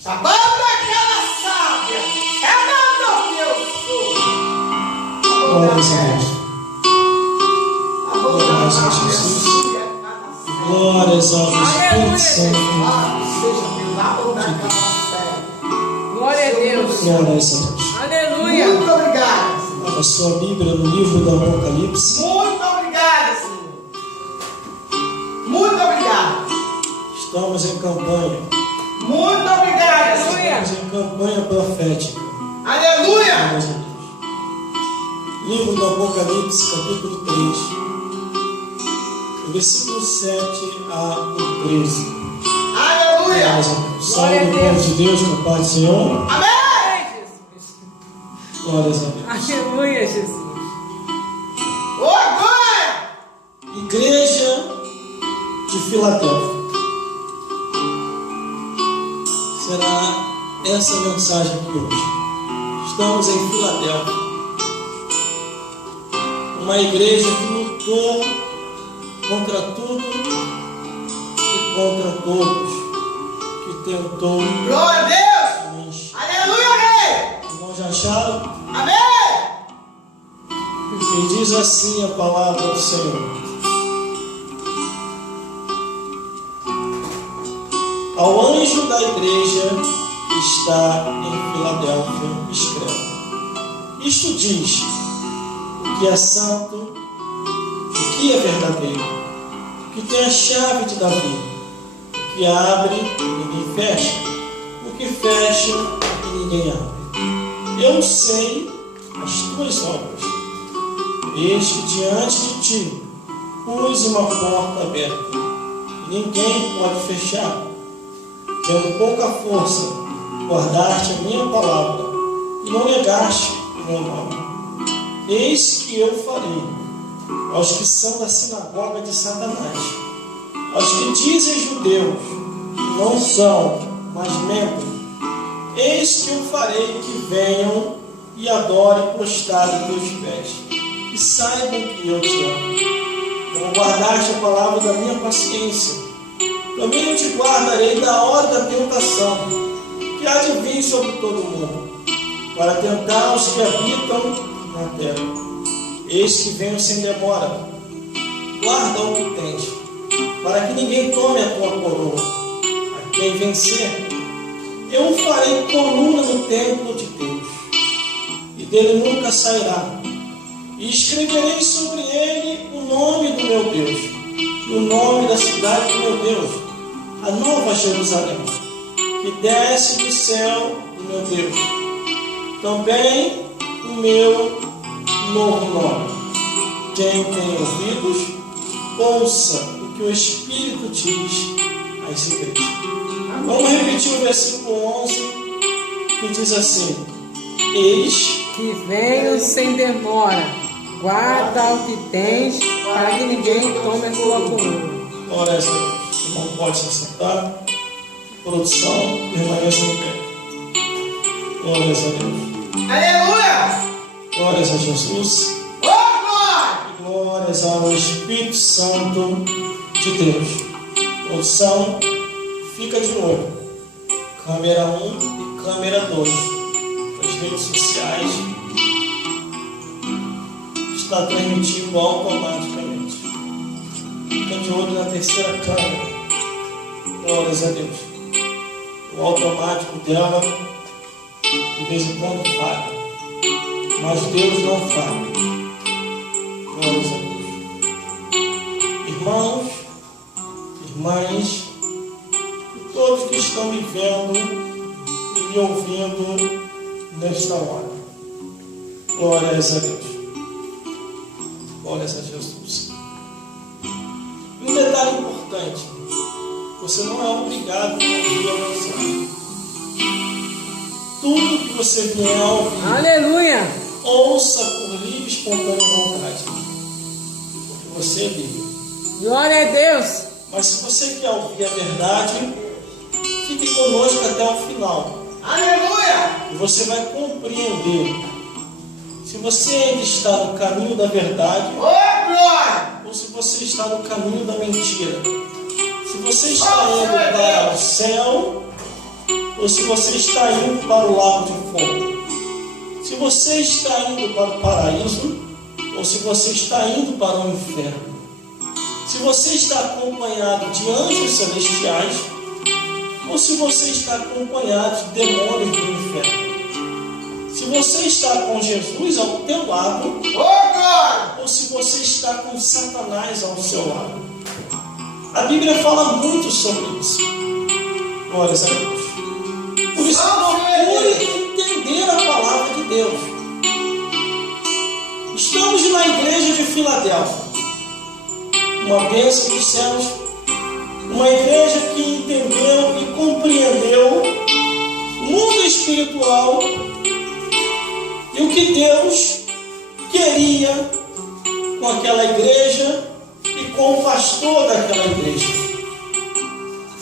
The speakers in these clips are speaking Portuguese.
Sabando aquela sábia, é dando que eu sou. Glórias a Deus. Glórias a Jesus. Glórias ao Espírito Santo. Glória a Deus. Glórias a Deus. Aleluia. Muito obrigado. A sua Bíblia no livro do Apocalipse. Muito obrigado, Senhor. Muito obrigado. Estamos em campanha. Muito obrigado, Senhor. Estamos em campanha profética. Aleluia. Glórias a Deus. Livro do Apocalipse, capítulo 3. Versículo 7 a 13. Aleluia. Glórias a Deus. Salve do povo de Deus, com a paz do Senhor. Amém. Glórias a Deus. Aleluia, Jesus. Ô, glória. Igreja de Filadélfia. Será essa a mensagem aqui hoje. Estamos em Filadélfia. Uma igreja que lutou contra tudo e contra todos. Que tentou. Glória a Deus. Aleluia, rei. Irmãos, já acharam? Amém. E diz assim a palavra do Senhor. Ao anjo da igreja que está em Filadélfia, escreve: isto diz o que é santo, o que é verdadeiro, o que tem a chave de Davi, o que abre e ninguém fecha, o que fecha e ninguém abre. Eu sei as tuas obras. Eis que diante de ti pus uma porta aberta, e ninguém pode fechar. Tendo pouca força, guardaste a minha palavra, e não negaste o meu nome. Eis que eu farei aos que são da sinagoga de Satanás, aos que dizem judeus, e não são, mas mentem. Eis que eu farei que venham e adorem prostrado em teus pés, e saibam que eu te amo. Como guardaste a palavra da minha paciência, também eu te guardarei da hora da tentação, que há de vir sobre todo o mundo, para tentar os que habitam na terra. Eis que venho sem demora. Guarda o que tens, para que ninguém tome a tua coroa. A quem vencer, eu o farei coluna no templo de Deus, e dele nunca sairá. E escreverei sobre ele o nome do meu Deus, e o nome da cidade do meu Deus, a nova Jerusalém, que desce do céu do meu Deus. Também o meu novo nome. Quem tem ouvidos, ouça o que o Espírito diz às igrejas. Vamos repetir o versículo 11, que diz assim: eis Que venho sem demora. Guarda o que tens, para que ninguém tome a tua coroa. Ora, essa não pode se assentar. Produção, permaneça no pé. Glórias a Deus. Aleluia. Glórias a Jesus. Ô, glória. Glórias ao Espírito Santo de Deus. Produção, fica de olho. Câmera 1 e câmera 2. As redes sociais está transmitindo automaticamente. Fica de olho na terceira câmera. Glórias a Deus. O automático dela de vez em quando falha, mas Deus não falha. Glórias a Deus. Irmãos, irmãs, e todos que estão me vendo e me ouvindo nesta hora. Glórias a Deus. Glórias a Jesus. Um detalhe importante: você não é obrigado a ouvir a mensagem. Tudo que você vier a ouvir, Aleluia. ouça por livre e espontânea vontade, porque você é livre. Glória a Deus. Mas se você quer ouvir a verdade, fique conosco até o final. Aleluia. E você vai compreender se você ainda está no caminho da verdade, Ô, glória. ou se você está no caminho da mentira. Se você está indo para o céu, ou se você está indo para o lago de fogo. Se você está indo para o paraíso, ou se você está indo para o inferno. Se você está acompanhado de anjos celestiais, ou se você está acompanhado de demônios do inferno. Se você está com Jesus ao teu lado, ou se você está com Satanás ao seu lado. A Bíblia fala muito sobre isso. Glórias a Deus. Por isso, procure entender a palavra de Deus. Estamos na igreja de Filadélfia, uma bênção dos céus, uma igreja que entendeu e compreendeu o mundo espiritual e o que Deus queria com aquela igreja e com o pastor daquela igreja.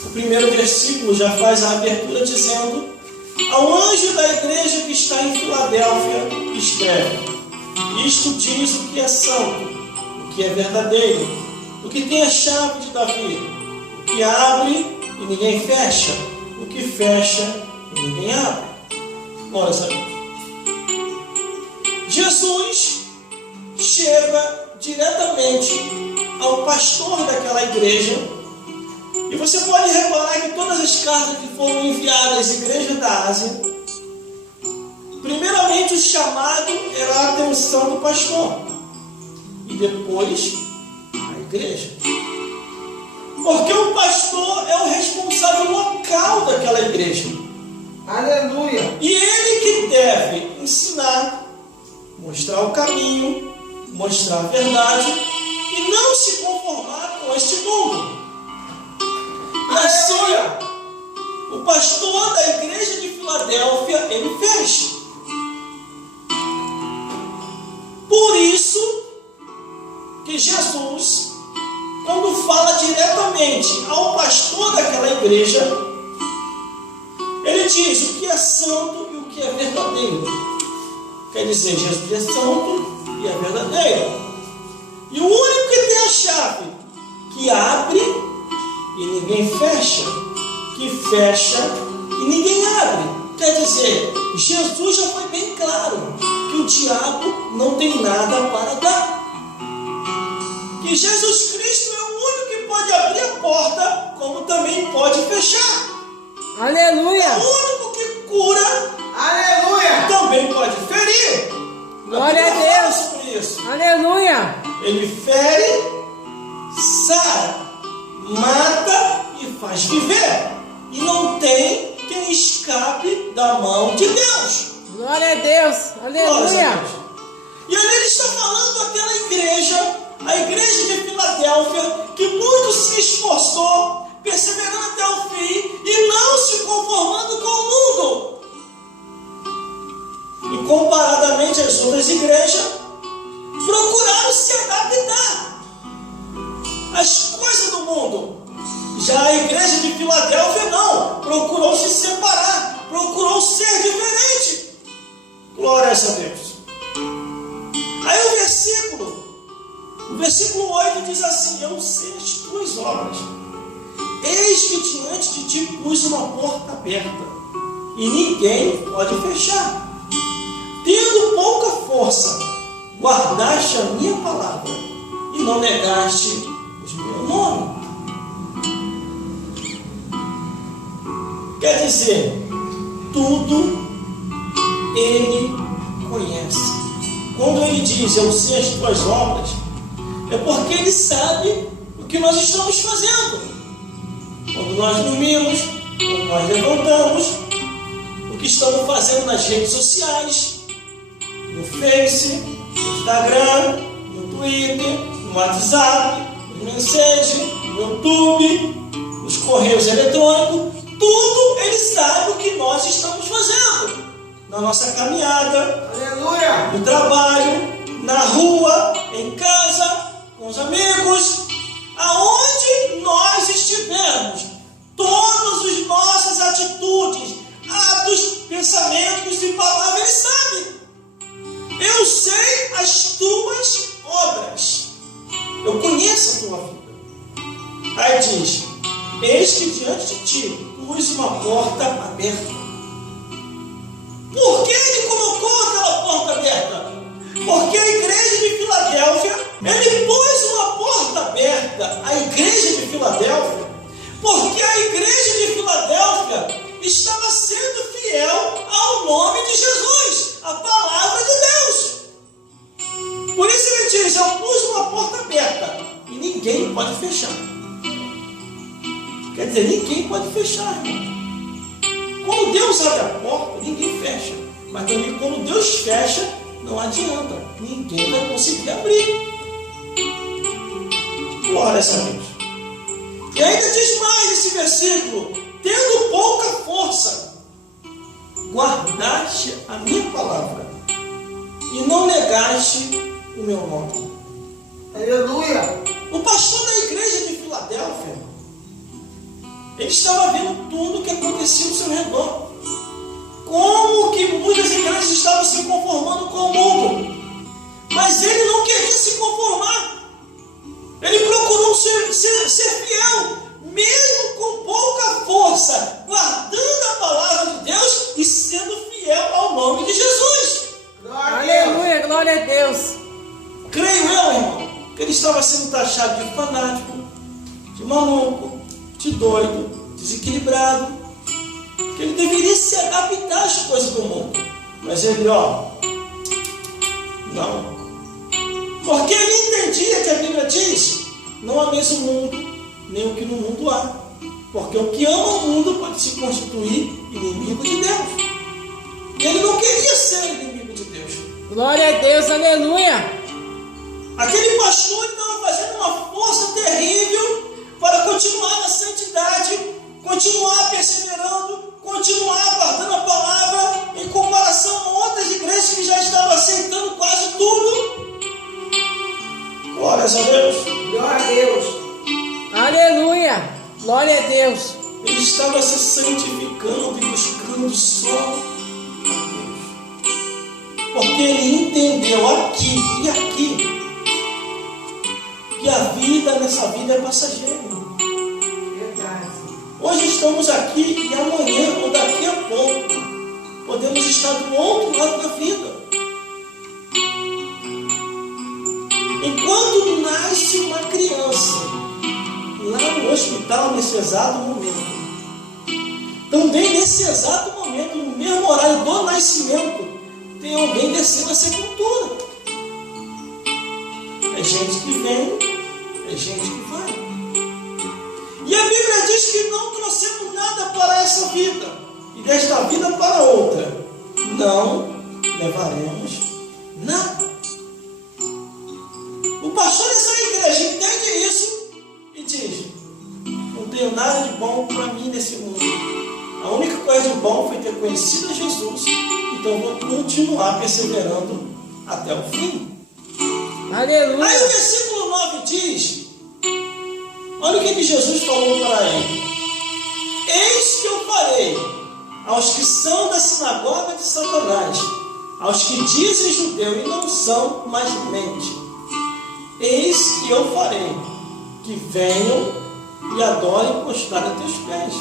O primeiro versículo já faz a abertura dizendo: ao anjo da igreja que está em Filadélfia, escreve: isto diz o que é santo, o que é verdadeiro, o que tem a chave de Davi, o que abre e ninguém fecha, o que fecha e ninguém abre. Glórias a Deus. Jesus chega diretamente ao pastor daquela igreja, e você pode reparar que todas as cartas que foram enviadas às igrejas da Ásia, primeiramente o chamado era a atenção do pastor, e depois a igreja. Porque o pastor é o responsável local daquela igreja. Aleluia. E ele que deve ensinar, mostrar o caminho, mostrar a verdade e não se conformar com este mundo. E assim, o pastor da igreja de Filadélfia, ele fez. Por isso que Jesus, quando fala diretamente ao pastor daquela igreja, ele diz o que é santo e o que é verdadeiro. Quer dizer, Jesus é santo e é verdadeiro. E o único que tem a chave, que abre e ninguém fecha, que fecha e ninguém abre. Quer dizer, Jesus já foi bem claro que o diabo não tem nada para dar. Que Jesus Cristo é o único que pode abrir a porta, como também pode fechar. Aleluia! É o único que cura. Aleluia. Também pode ferir. Glória a Deus. Sobre isso. Aleluia! Ele fere, sara, mata e faz viver. E não tem quem escape da mão de Deus. Glória a Deus! Glórias a Aleluia! Deus. E ali ele está falando daquela igreja, a igreja de Filadélfia, que muito se esforçou, perseverando até o fim e não se conformando com o mundo. E comparadamente às outras igrejas, procuraram se adaptar às coisas do mundo. Já a igreja de Filadélfia não, procurou se separar, procurou ser diferente. Glórias a Deus. Aí o versículo 8 diz assim: eu sei as tuas obras. Eis que diante de ti pus uma porta aberta, e ninguém pode fechar. Tendo pouca força, guardaste a minha palavra, e não negaste o meu nome. Quer dizer, tudo ele conhece. Quando ele diz, eu sei as tuas obras, é porque ele sabe o que nós estamos fazendo. Quando nós dormimos, quando nós levantamos, o que estamos fazendo nas redes sociais, no Face, no Instagram, no Twitter, no WhatsApp, no Message, no YouTube, nos correios eletrônicos, tudo ele sabe o que nós estamos fazendo. Na nossa caminhada, Aleluia. no trabalho, na rua, em casa, com os amigos, aonde nós estivermos, todas as nossas atitudes, atos, pensamentos e palavras, ele sabe. Eu sei as tuas obras, eu conheço a tua vida. Aí diz, eis que diante de ti pus uma porta aberta. Por que ele colocou aquela porta aberta? Porque a igreja de Filadélfia, ele pôs uma porta aberta à igreja de Filadélfia, porque a igreja de Filadélfia estava sendo fiel ao nome de Jesus, a palavra de Deus. Por isso ele diz: eu pus uma porta aberta e ninguém pode fechar. Quer dizer, ninguém pode fechar, irmão. Quando Deus abre a porta, ninguém fecha. Mas também quando Deus fecha, não adianta. Ninguém vai conseguir abrir. Glória a Deus. E ainda diz mais esse versículo: tendo pouca força, guardaste a minha palavra e não negaste o meu nome. Aleluia. O pastor da igreja de Filadélfia, ele estava vendo tudo o que acontecia ao seu redor. Como que muitas igrejas estavam se conformando com o mundo. Mas ele não queria se conformar. Ele procurou ser fiel, mesmo com pouca força, guardando a palavra de Deus e sendo fiel ao nome de Jesus. Aleluia, glória a Deus. Creio eu, irmão, que ele estava sendo taxado de fanático, de maluco, de doido, desequilibrado, que ele deveria se adaptar às coisas do mundo. Mas ele, não. Porque ele entendia que a Bíblia diz: não ameis o mundo, nem o que no mundo há. Porque o que ama o mundo pode se constituir inimigo de Deus. E ele não queria ser inimigo de Deus. Glória a Deus, aleluia. Aquele pastor estava fazendo uma força terrível para continuar na santidade, continuar perseverando, continuar guardando a palavra, em comparação a outras igrejas que já estavam aceitando quase tudo. Glórias a Deus. Glória a Deus. Aleluia, glória a Deus. Ele estava se santificando e buscando só a Deus. Porque ele entendeu aqui e aqui que a vida nessa vida é passageira. Verdade. Hoje estamos aqui e amanhã ou daqui a pouco podemos estar do outro lado da vida. Enquanto nasce uma criança lá no hospital nesse exato momento, também nesse exato momento, no mesmo horário do nascimento, tem alguém descendo a sepultura. É gente que vem, é gente que vai. E a Bíblia diz que não trouxemos nada para essa vida, e desta vida para outra não levaremos nada. O pastor dessa igreja entende isso e diz: não tenho nada de bom para mim nesse mundo. A única coisa de bom foi ter conhecido a Jesus, então vou continuar perseverando até o fim. Aleluia. Aí o versículo 9 diz: olha o que Jesus falou para ele: eis que eu farei aos que são da sinagoga de Satanás, aos que dizem judeu e não são, mas mente. Eis que eu farei que venham e adorem prostrado a teus pés,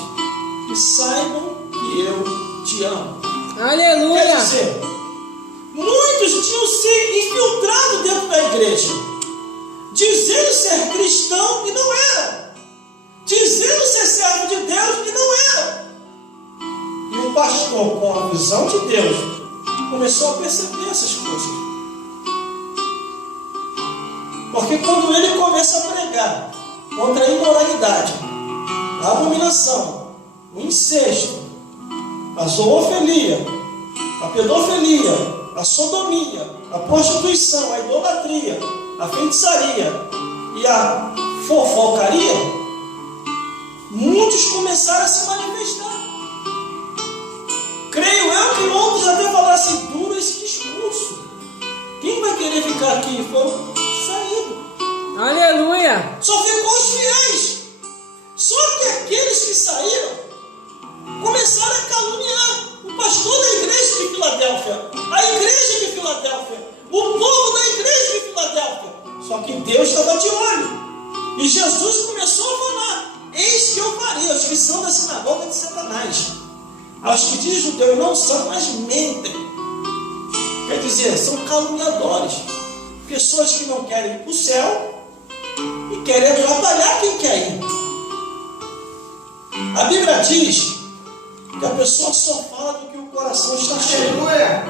e saibam que eu te amo. Aleluia. Quer dizer, muitos tinham se infiltrado dentro da igreja, dizendo ser cristão e não eram, dizendo ser servo de Deus e não eram. E o pastor, com a visão de Deus, começou a perceber essas coisas. Porque quando ele começa a pregar contra a imoralidade, a abominação, o incesto, a zoofilia, a pedofilia, a sodomia, a prostituição, a idolatria, a feitiçaria e a fofocaria, muitos começaram a se manifestar. Creio eu que outros até falaram assim: duro esse discurso. Quem vai querer ficar aqui? Foram saídos. Aleluia. Só ficou os fiéis. Só que aqueles que saíram começaram a caluniar o pastor da igreja de Filadélfia, a igreja de Filadélfia, o povo da igreja de Filadélfia. Só que Deus estava de olho. E Jesus começou a falar: eis que eu farei aos que são da sinagoga de Satanás. diz judeu e não são, mas mentem. Quer dizer, são caluniadores. Pessoas que não querem ir para o céu e querem atrapalhar quem quer ir. A Bíblia diz que a pessoa só fala do que o coração está cheio. Aleluia.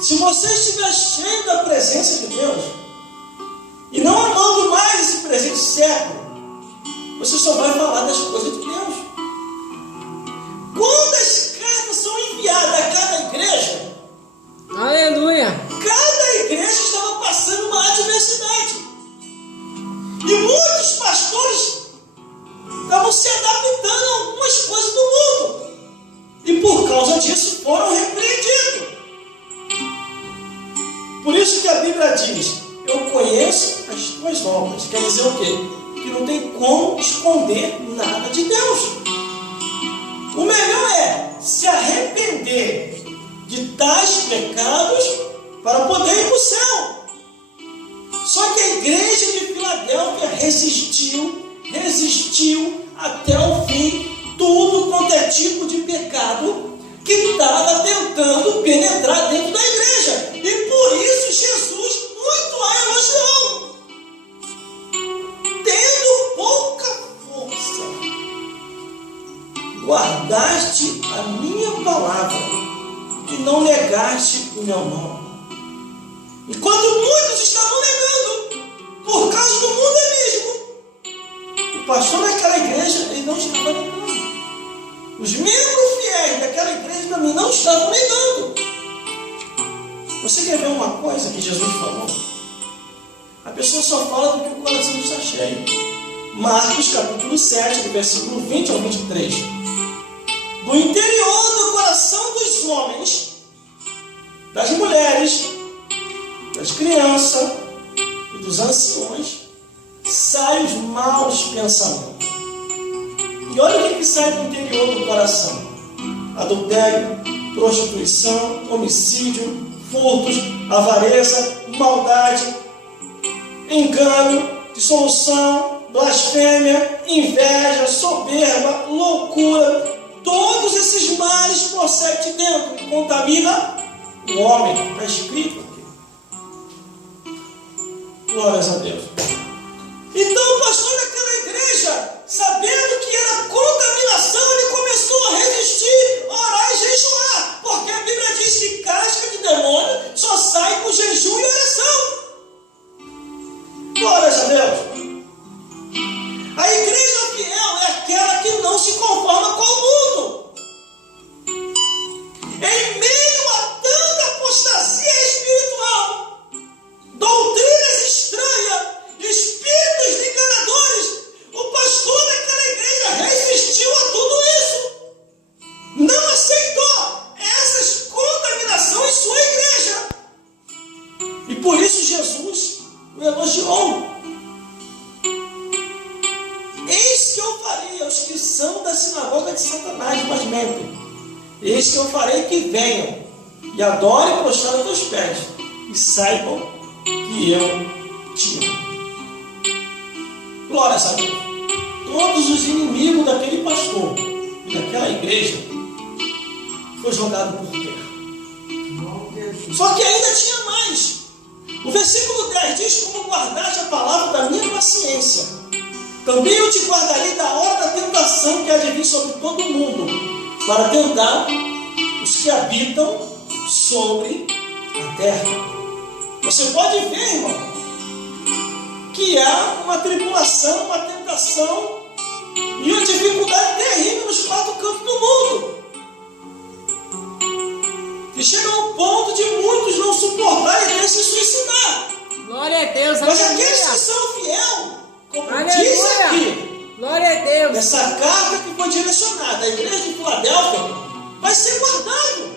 Se você estiver cheio da presença de Deus e não amando mais esse presente século, você só vai falar das coisas de Deus. Quantas cartas são enviadas a cada igreja? Aleluia. Cada igreja estava passando uma adversidade. E muitos pastores estavam se adaptando a algumas coisas do mundo. E por causa disso foram repreendidos. Por isso que a Bíblia diz: eu conheço as tuas obras. Quer dizer o quê? Que não tem como esconder nada de Deus. O melhor é se arrepender de tais pecados para poder ir para o céu. Só que a igreja de Filadélfia resistiu até o fim tudo quanto é tipo de pecado que estava tentando penetrar dentro da igreja. E por isso Jesus muito a elogiou. Tendo pouca força, guardaste a minha palavra e não negaste o meu nome. Enquanto muitos estavam negando por causa do mundanismo, o pastor daquela igreja ele não estava negando. Os membros fiéis daquela igreja também não estavam negando. Você quer ver uma coisa que Jesus falou? A pessoa só fala do que o coração está cheio. Marcos capítulo 7, do versículo 20 ao 23. Do interior do coração dos homens, das mulheres, das crianças e dos anciões, saem os maus pensamentos. E olha o que sai do interior do coração: adultério, prostituição, homicídio, furtos, avareza, maldade, engano, dissolução, blasfêmia, inveja, soberba, loucura. Todos esses males procedem de dentro e contamina o homem. Está escrito aqui. Glórias a Deus. Então o pastor daquela igreja, sabendo que era contaminação, ele começou a resistir, orar e jejuar. Porque a Bíblia diz que casca de demônio só sai com jejum e oração. Glórias a Deus. A igreja fiel é aquela que não se conforma com o mundo. Em meio a tanta apostasia espiritual, doutrinas estranhas, espíritos enganadores, o pastor daquela igreja resistiu a tudo isso. Não aceitou essas contaminações em sua igreja. E por isso Jesus o elogiou. Eis que eu farei aos que são da sinagoga de Satanás, mas mentem. Eis que eu farei que venham e adorem prostrado aos teus pés e saibam que eu te amo. Glória a Deus. Todos os inimigos daquele pastor e daquela igreja foi jogado por terra. Só que ainda tinha mais. O versículo 10 diz: como guardaste a palavra da minha paciência, também eu te guardarei da hora da tentação que há de vir sobre todo mundo, para tentar os que habitam sobre a terra. Você pode ver, irmão, que há uma tribulação, uma tentação e uma dificuldade terrível nos quatro cantos do mundo. E chega ao ponto de muitos não suportarem e até se suicidar. Glória a Deus. Mas Aleluia. aqueles que são fiel, como Aleluia. diz aqui, Glória a Deus. essa carta que foi direcionada à igreja de Filadélfia vai ser guardado.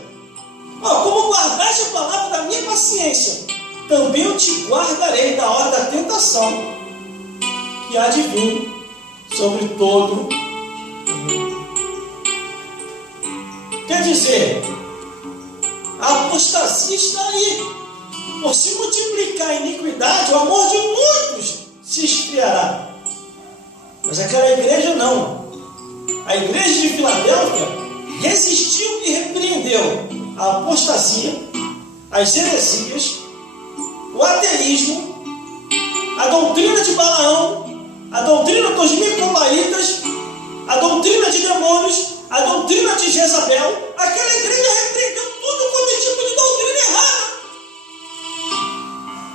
Como guardaste a palavra da minha paciência, também eu te guardarei da hora da tentação que há de vir sobre todo o mundo. Quer dizer, a apostasia está aí. Por se multiplicar a iniquidade, o amor de muitos se esfriará. Mas aquela igreja não. A igreja de Filadélfia resistiu e repreendeu a apostasia, as heresias, o ateísmo, a doutrina de Balaão, a doutrina dos Nicolaítas, a doutrina de demônios, a doutrina de Jezabel. Aquela igreja repreendeu todo quanto tipo de doutrina errada.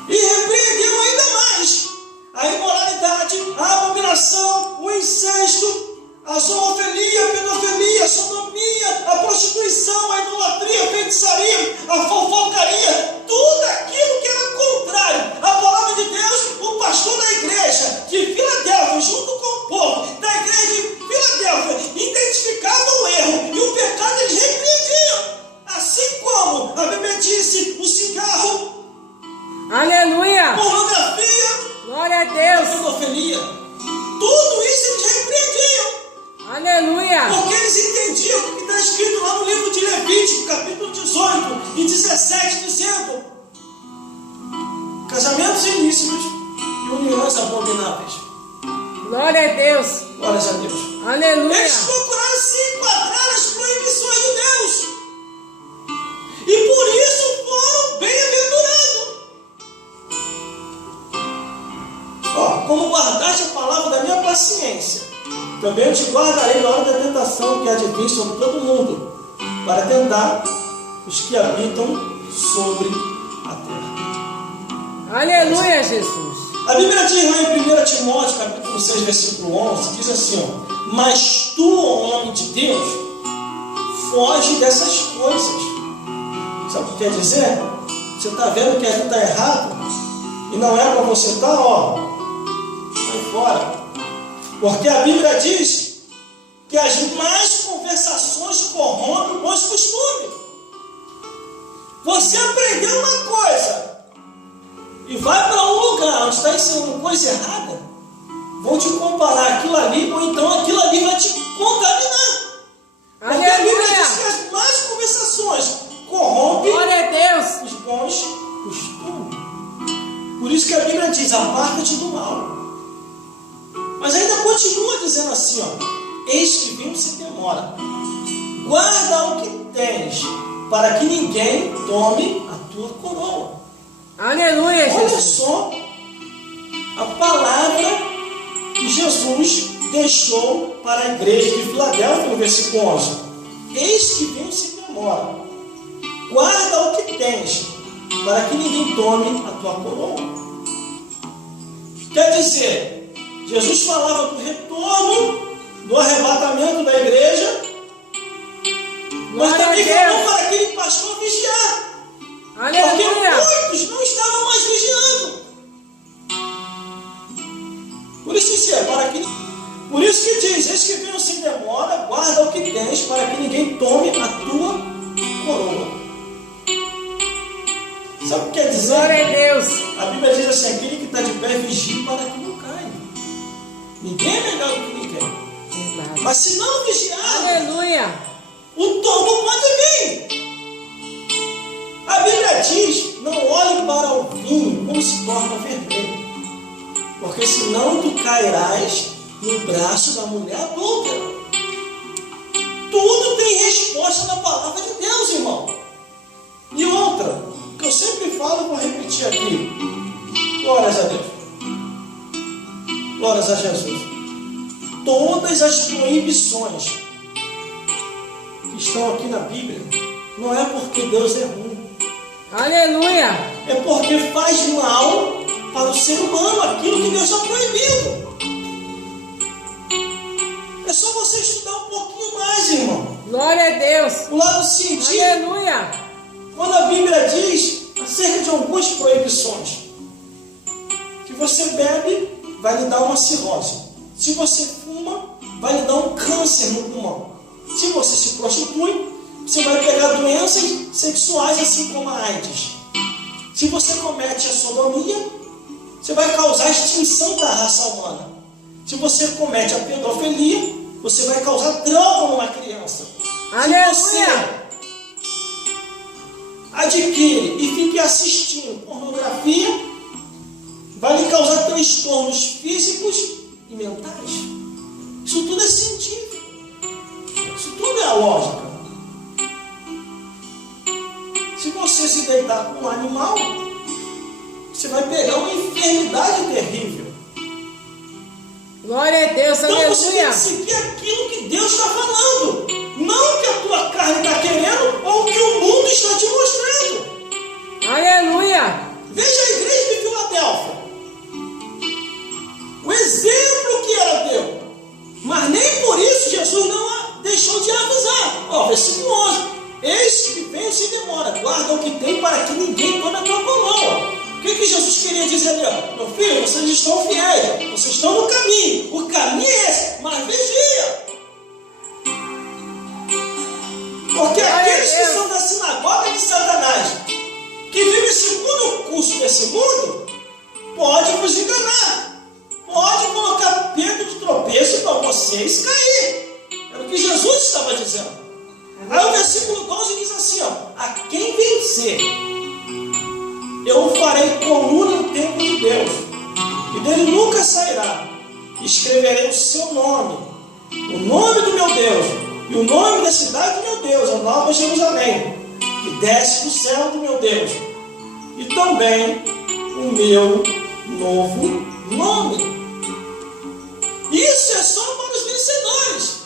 E repreendeu ainda mais a imoralidade, a abominação, o incesto, a zoofilia, a pedofilia, a sodomia, a prostituição, a idolatria, a feitiçaria, a fofocaria, tudo aquilo que era contrário à palavra de Deus. O pastor da igreja de Filadélfia, junto com o povo da igreja de Filadélfia, identificava o erro e o pecado, eles repreendiam. Assim como a bebedice, o cigarro, Aleluia! pornografia, Glória a a Deus! pedofilia, tudo isso eles repreendiam. Aleluia! Porque eles entendiam o que está escrito lá no livro de Levítico, capítulo 18 e 17, dizendo: casamentos ilícitos e uniões abomináveis. Glória a Deus! Glórias a Deus. Aleluia! Eles procuraram se enquadrar nas proibições de Deus. E por isso foram bem-aventurados. Como guardaste a palavra da minha paciência, também eu te guardarei na hora da tentação que há de vir sobre todo mundo, para tentar os que habitam sobre a terra. Aleluia, Jesus! A Bíblia diz lá em 1 Timóteo, capítulo 6, versículo 11, diz assim: mas tu, homem de Deus, foge dessas coisas. Sabe o que quer dizer? Você está vendo que ali está errado e não é para você estar, sai fora. Porque a Bíblia diz que as más conversações corrompem bons costumes. Você aprendeu uma coisa e vai para um lugar onde está ensinando coisa errada, vão te comparar aquilo ali, ou então aquilo ali vai te contaminar. Porque a Bíblia diz que as más conversações corrompem Glória a Deus! os bons costumes. Por isso que a Bíblia diz: aparta-te do mal. Mas ainda continua dizendo assim: eis que vim sem demora. Guarda o que tens, para que ninguém tome a tua coroa. Aleluia, Olha Jesus! só a palavra que Jesus deixou para a igreja de Filadélfia no versículo 11. Eis que vim sem demora. Guarda o que tens, para que ninguém tome a tua coroa. Quer dizer, Jesus falava do retorno, do arrebatamento da igreja, mas também falou para aquele pastor vigiar. Porque muitos não estavam mais vigiando. Por isso que diz: eis que venho sem demora, guarda o que tens, para que ninguém tome a tua coroa. Sabe o que quer dizer? Glória a Deus! A Bíblia diz assim: aquele que está de pé vigia para que não caia. Ninguém é melhor do que ninguém. Mas se não vigiar, Aleluia! o tombo pode vir. A Bíblia diz: não olhe para o vinho como se torna vermelho, porque senão tu cairás no braço da mulher adúltera. Tudo tem resposta na palavra de Deus, irmão. E outra, que eu sempre falo, vou repetir aqui: glórias a Deus, glórias a Jesus. Todas as proibições que estão aqui na Bíblia, não é porque Deus é ruim. Aleluia! É porque faz mal para o ser humano aquilo que Deus já proibiu. É só você estudar um pouquinho mais, irmão. Glória a Deus! O lado científico, Aleluia! quando a Bíblia diz acerca de algumas proibições, que você bebe, vai lhe dar uma cirrose. Se você fuma, vai lhe dar um câncer no pulmão. Se você se prostitui, você vai pegar doenças sexuais, assim como a AIDS. Se você comete a sodomia, você vai causar a extinção da raça humana. Se você comete a pedofilia, você vai causar trauma numa criança. Aleluia! Se você adquire e fica assistindo pornografia, vai lhe causar transtornos físicos e mentais. Isso tudo é científico. Isso tudo é a lógica. você se deitar com um animal, você vai pegar uma enfermidade terrível. Glória a Deus, Então você tem aleluia. que seguir aquilo que Deus está falando, não o que a tua carne está querendo ou o que o mundo está te mostrando. Aleluia. Veja a igreja de Filadélfia, o exemplo que ela deu, mas nem por isso Jesus não a deixou de avisar. Ó, versículo 11: eis que vem sem demora, guarda o que tem para que ninguém tome a tua coroa. O que Jesus queria dizer ali? Ó, meu filho, vocês estão fiéis, vocês estão no caminho, o caminho é esse, mas vigia. Porque aqueles que são da sinagoga de Satanás, que vivem segundo o curso desse mundo, pode vos enganar, pode colocar pedra de tropeço para vocês cair. Era o que Jesus estava dizendo. Aí o versículo 12 diz assim, ó: a quem vencer, eu o farei coluna no templo de Deus, e dele nunca sairá. Escreverei o seu nome, o nome do meu Deus, e o nome da cidade do meu Deus, a Nova Jerusalém, que desce do céu do meu Deus, e também o meu novo nome. Isso é só para os vencedores,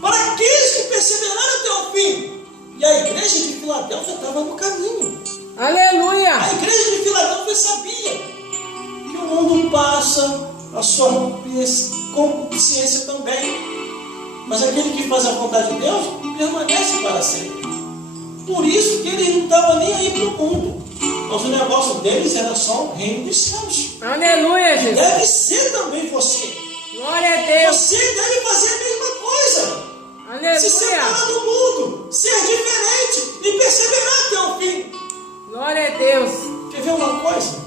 para aqueles que perseveraram até o fim. E a igreja de Filadélfia estava no caminho. Aleluia. A igreja de Filadélfia sabia que o mundo passa, a sua consciência também, mas aquele que faz a vontade de Deus permanece para sempre. Por isso que eles não estavam nem aí para o mundo, mas o negócio deles era só o reino dos céus. Aleluia, Jesus. Deve ser também você. Glória a Deus. Você deve fazer a mesma coisa. Se Aleluia. separar do mundo, ser diferente e perseverar até o fim. Glória a Deus. Quer ver uma coisa?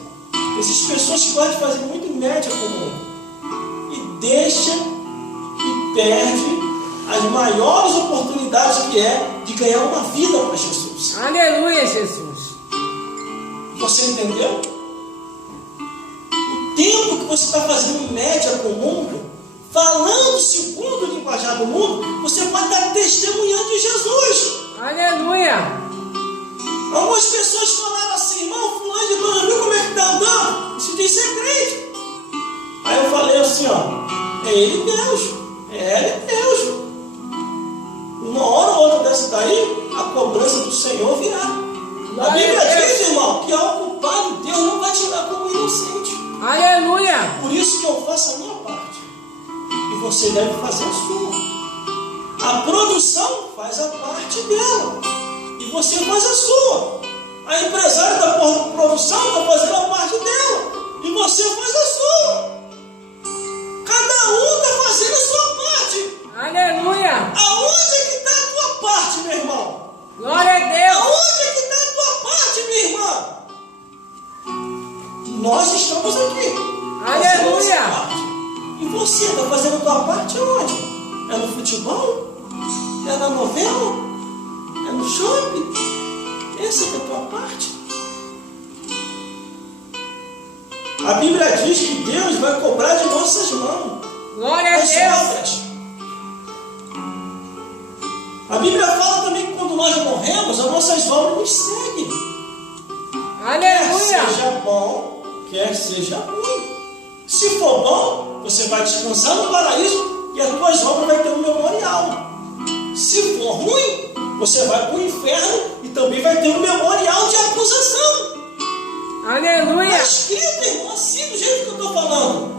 Essas pessoas que gostam de fazer muito média com o mundo e deixa e perde as maiores oportunidades que é de ganhar uma vida para Jesus. Aleluia, Jesus. Você entendeu? O tempo que você está fazendo média com o mundo, falando segundo o linguajar do mundo, você pode estar testemunhando de Jesus. Aleluia. Algumas pessoas falaram assim: irmão, fulano de tal, viu como é que está andando? Isso diz ser crente. Aí eu falei assim, ó: é ele Deus, é ele Deus. Uma hora ou outra dessa daí, a cobrança do Senhor virá. A Bíblia diz, irmão, que ao culpado Deus não vai tirar como inocente. Aleluia. Por isso que eu faço a minha parte e você deve fazer a sua. A produção faz a parte dela e você faz a sua. A empresária da produção está fazendo a parte dela e você faz a sua. Cada um está fazendo a sua parte. Aleluia. Aonde é que está a tua parte, meu irmão? Glória a Deus. Aonde é que está a tua parte, minha irmã? Nós estamos aqui. Aleluia. Fazendo a nossa parte. E você está fazendo a tua parte aonde? É no futebol? É na novela? É no shopping? Essa é a tua parte. A Bíblia diz que Deus vai cobrar de nossas mãos Glória a as Deus. obras. A Bíblia fala também que quando nós morremos, as nossas obras nos seguem. Quer Aleluia. seja bom, quer seja ruim. Se for bom, você vai descansar no paraíso e as tuas obras vão ter um memorial. Se for ruim, você vai para o inferno e também vai ter um memorial de acusação. Aleluia. Está escrito, irmão, assim do jeito que eu estou falando.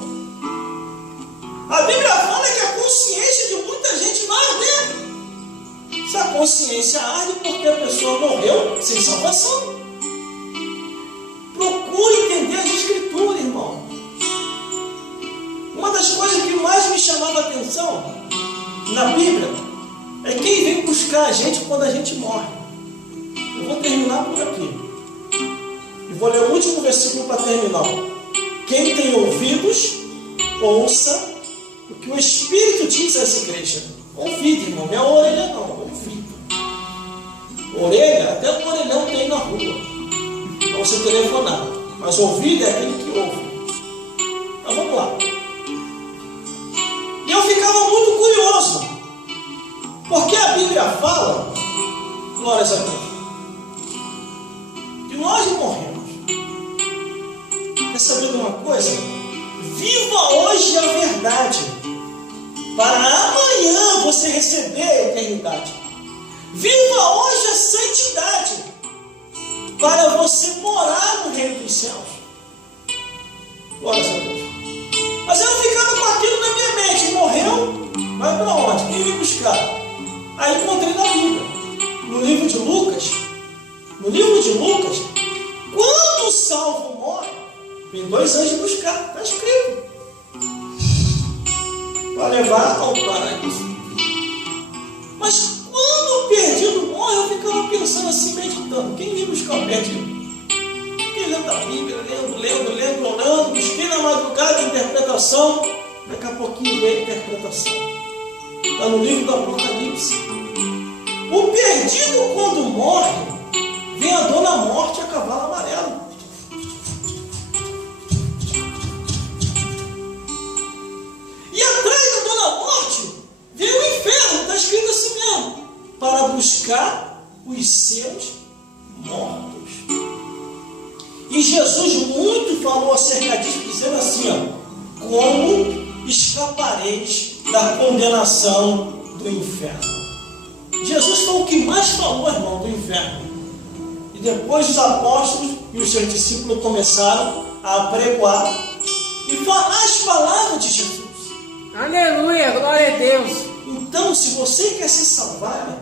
A Bíblia fala que a consciência de muita gente vai arder. Se a consciência arde porque a pessoa morreu sem salvação. Procure entender as escrituras, irmão. Uma das coisas que mais me chamava a atenção na Bíblia é quem vem buscar a gente quando a gente morre. Eu vou terminar por aqui. E vou ler o último versículo para terminar. Quem tem ouvidos, ouça o que o Espírito diz a essa igreja. Ouvido, irmão, não é orelha não, ouvido. Orelha, até o orelhão tem na rua, para você telefonar. Mas ouvido é aquele que ouve. Então vamos lá. E eu ficava muito curioso, porque a Bíblia fala, glórias a Deus, coisa. Viva hoje a verdade, para amanhã você receber a eternidade. Viva hoje a santidade, para você morar no reino dos céus. Glória a Deus. Mas eu ficava com aquilo na minha mente. Morreu? Vai para onde? Quem veio buscar? Aí encontrei na Bíblia, no livro de Lucas. No livro de Lucas, quando o salvo morre, vem 2 anjos buscar. Está escrito. Para levar ao paraíso. Mas quando o perdido morre, eu ficava pensando assim, meditando. Quem vem buscar o perdido? Fiquei lendo a Bíblia, orando, busquei na madrugada a interpretação. Daqui a pouquinho veio a interpretação. Está no livro do Apocalipse. O perdido, quando morre, vem a dona morte a cavalo amarelo. E atrás da dona morte veio o inferno, está escrito assim mesmo, para buscar os seus mortos. E Jesus muito falou acerca disso, dizendo assim, ó, como escapareis da condenação do inferno. Jesus foi o que mais falou, irmão, do inferno. E depois os apóstolos e os seus discípulos começaram a pregoar e falar as palavras de Jesus. Aleluia, glória a Deus. Então, se você quer se salvar,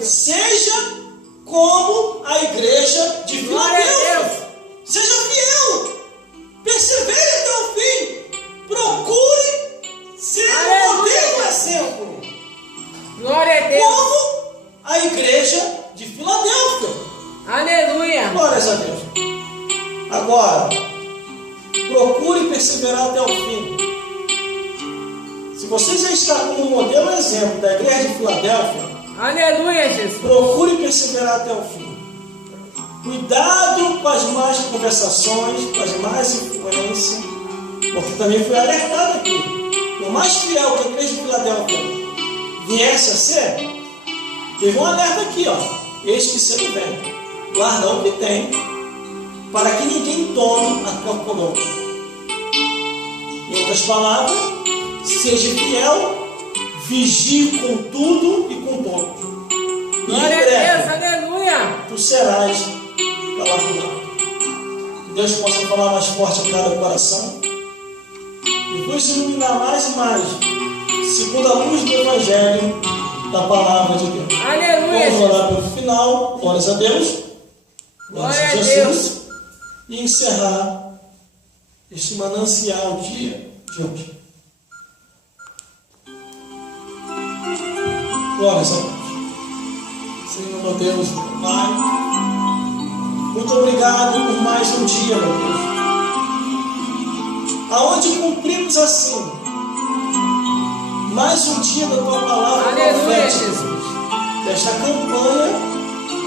seja como a igreja de Filadélfia. Seja fiel. Persevere até o fim. Procure ser um modelo exemplo. Glória a Deus. Como a igreja de Filadélfia. Aleluia. Glórias a Deus. Agora, procure perseverar até o fim. Se você já está como modelo exemplo da igreja de Filadélfia, aleluia, Jesus, procure perseverar até o fim. Cuidado com as más conversações, com as más influências, porque também foi alertado aqui. Por mais fiel que a igreja de Filadélfia viesse a ser, teve um alerta aqui, ó. Eis que cedo vem, guarda o que tem, para que ninguém tome a tua coroa. Em outras palavras, seja fiel, vigie com tudo e com todos. E glória a Deus, aleluia. Tu serás galardoado. Que Deus possa falar mais forte em cada coração e vos iluminar mais e mais, segundo a luz do Evangelho da Palavra de Deus. Aleluia. Vamos orar pelo final. Glórias a Deus. Glórias a Jesus. E encerrar este manancial dia de hoje. Glórias a Deus. Senhor, meu Deus, meu Pai, muito obrigado por mais um dia, meu Deus, aonde cumprimos assim mais um dia da Tua Palavra profética, desta campanha,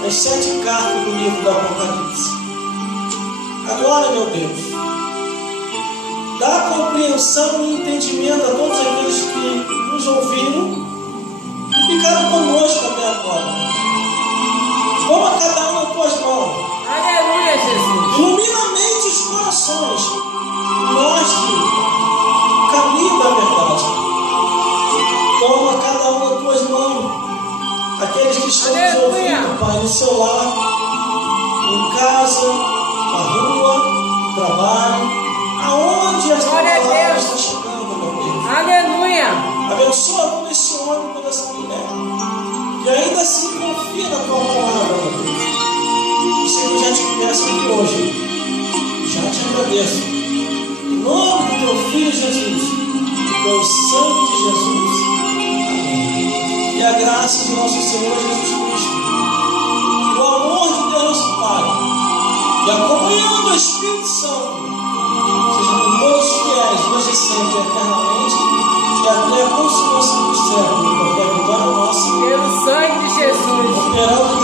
as 7 cartas do livro do Apocalipse. Agora, meu Deus, dá compreensão e entendimento a todos aqueles que nos ouviram e ficaram conosco até agora. Toma cada um nas tuas mãos. Aleluia, Jesus. Ilumina a mente e os corações. Mostre o caminho da verdade. Toma cada um nas tuas mãos. Aqueles que estão nos ouvindo, Pai, no seu lar, em casa, na rua, no trabalho, aonde esta palavra está chegando, meu Deus. Aleluia. Abençoa todo esse homem e toda essa mulher que ainda assim confia na tua palavra, meu Deus. E Senhor, já te peço aqui hoje, já te agradeço, em nome do teu Filho Jesus, pelo sangue de Jesus, amém. E a graça do nosso Senhor Jesus Cristo, o amor de Deus nosso Pai, e a comunhão do Espírito Santo, seja com todos os fiéis, hoje e sempre, eternamente, e até a consumação do céu, porque a vitória nossa, pelo sangue de Jesus, operando